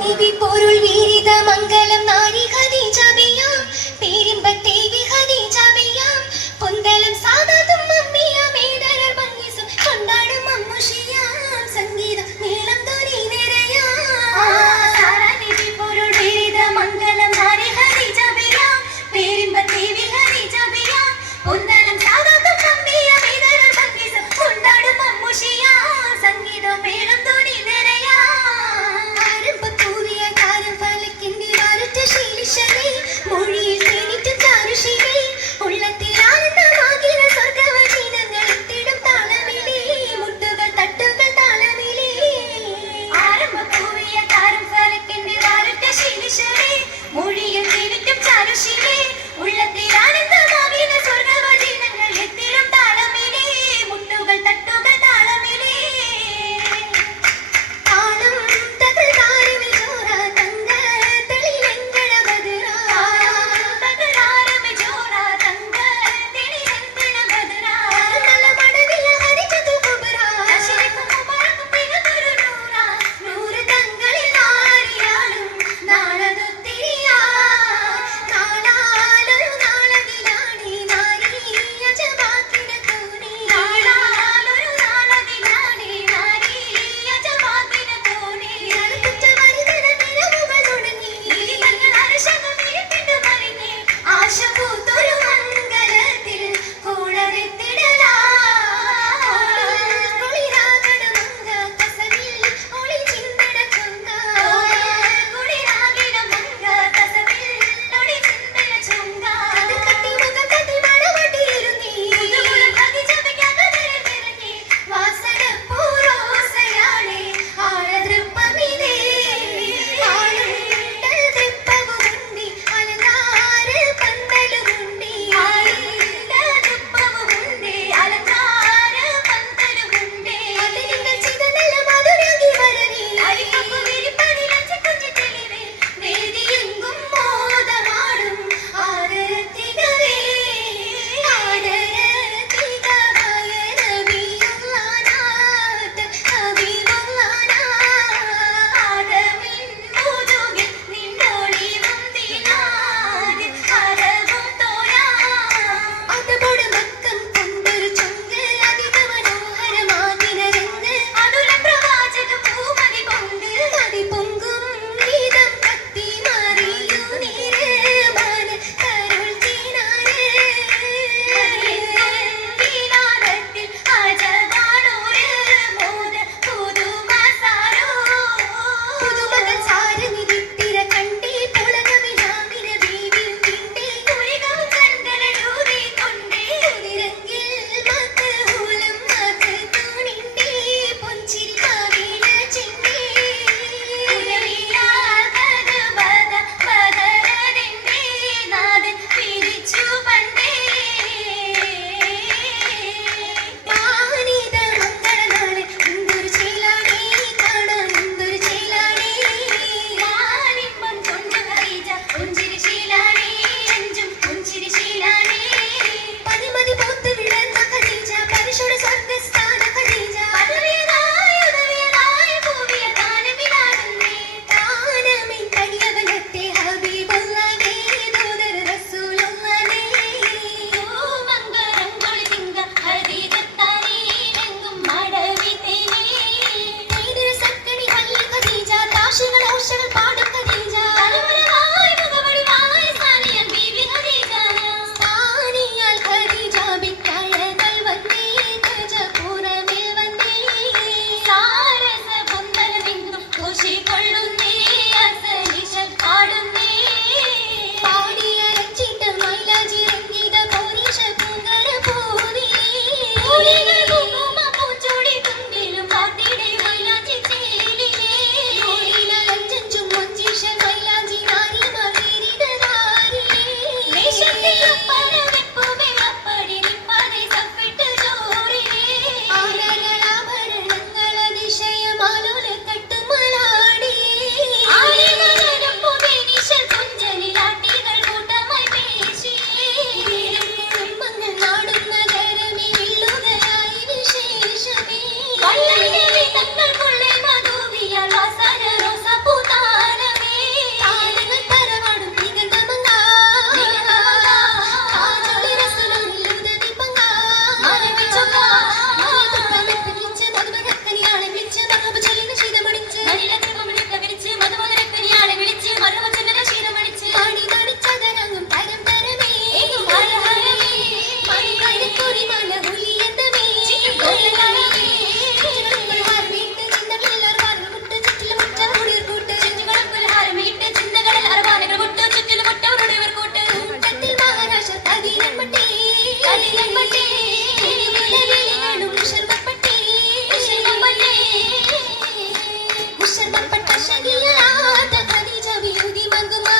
നിധി പൊരുൾ ഉഷർമ്മപ്പെട്ട ശരിയാത കരിചവിയുതി മങ്ങുമാ